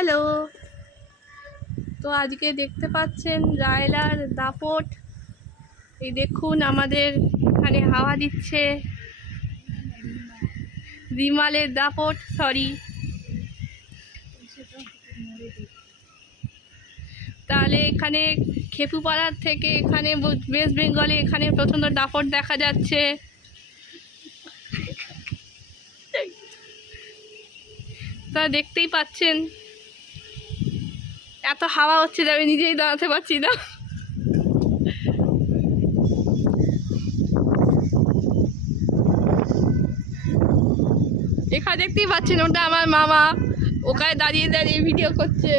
Hello. তো আজকে দেখতে পাচ্ছেন রায়লার দাপট। এই দেখুন আমাদের এখানে হাওয়া দিচ্ছে, রিমালের দাপট, সরি। তাহলে এখানে খেপুপাড়ার থেকে এখানে ওয়েস্ট বেঙ্গলে এখানে প্রচণ্ড দাপট দেখা যাচ্ছে। তা দেখতেই পাচ্ছেন এত হাওয়া হচ্ছে যে আমি নিজেই দাঁড়াতে পারছি না। এখানে দেখতেই পাচ্ছেন ওটা আমার মামা, ওখানে দাঁড়িয়ে দাঁড়িয়ে ভিডিও করছে।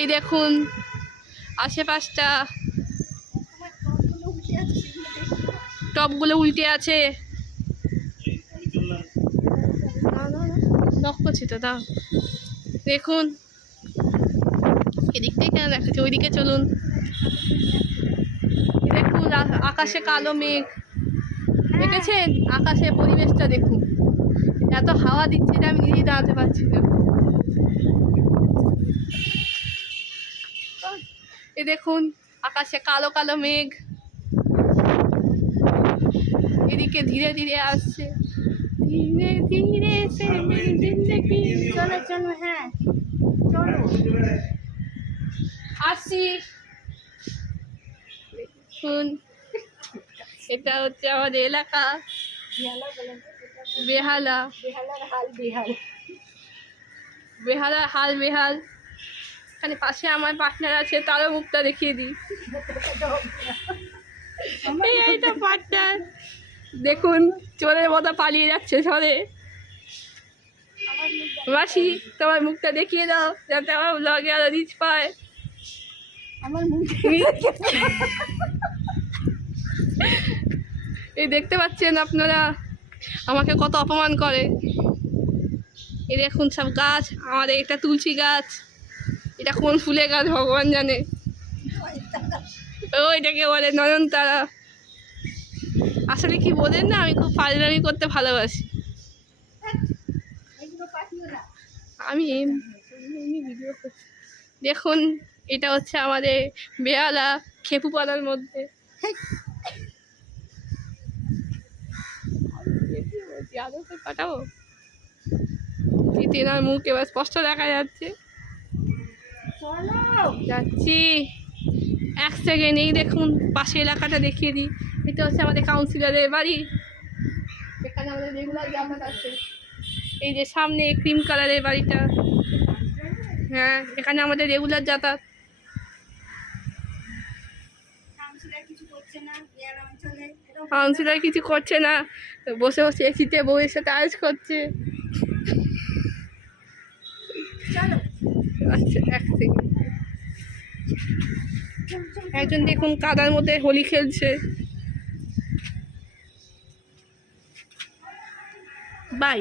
এই দেখুন আশেপাশটা, টপগুলো উল্টে আছে। নক করছি তো, দাও দেখুন। এদিক থেকে কেন দেখাচ্ছে, ওইদিকে চলুন। দেখুন আকাশে কালো মেঘ, দেখেছেন আকাশে পরিবেশটা দেখুন। এত হাওয়া দিচ্ছে যে আমি নিজেই দাঁড়াতে পারছি না। এই দেখুন আকাশে কালো কালো মেঘ, এদিকে ধীরে ধীরে আসছে, ধীরে ধীরে সে জিন্দেগি। চলো চলো, হ্যাঁ চলো আসছি। দেখুন এটা হচ্ছে আমাদের এলাকা বেহালা। বেহালার হাল বেহাল। বেহালার হাল বেহাল। এখানে পাশে আমার পার্টনার আছে, তারও মুখটা দেখিয়ে দিই। এইটা পার্টনার, দেখুন চোরের মতো পালিয়ে যাচ্ছে সরে। মাসি তোমার মুখটা দেখিয়ে দাও যাতে আমার ব্লগে আরো রিচ পায়। আমার মুখ এই দেখতে পাচ্ছেন আপনারা আমাকে কত অপমান করে। এই দেখুন সব গাছ, আমাদের এটা তুলসী গাছ, এটা কোন ফুলের গাছ ভগবান জানে। ওইটাকে বলে নয়নতারা। আসলে কি বলেন না, আমি খুব ফাজলামি করতে ভালোবাসি। আমি এমনি ভিডিও করছি। দেখুন এটা হচ্ছে আমাদের বেহালা খেপুপাড়ার মধ্যে। পাঠাবো এই তেনার মুখ এবার স্পষ্ট দেখা যাচ্ছে। যাচ্ছি, এক সেকেন্ড। এই দেখুন পাশে এলাকাটা দেখিয়ে দিই। এটা হচ্ছে আমাদের কাউন্সিলরের বাড়ি, এখানে আমাদের রেগুলার যাতায়াত আছে। এই যে সামনে ক্রিম কালারের বাড়িটা, হ্যাঁ এখানে আমাদের রেগুলার যাতায়াত। কাউন্সিলর কিছু করছে না, বসে বসে এসিতে বউয়ের সাথে আয়েস করছে। আচ্ছা এক সেকেন্ড। একজন দেখুন কাদার মধ্যে হোলি খেলছে। বাই।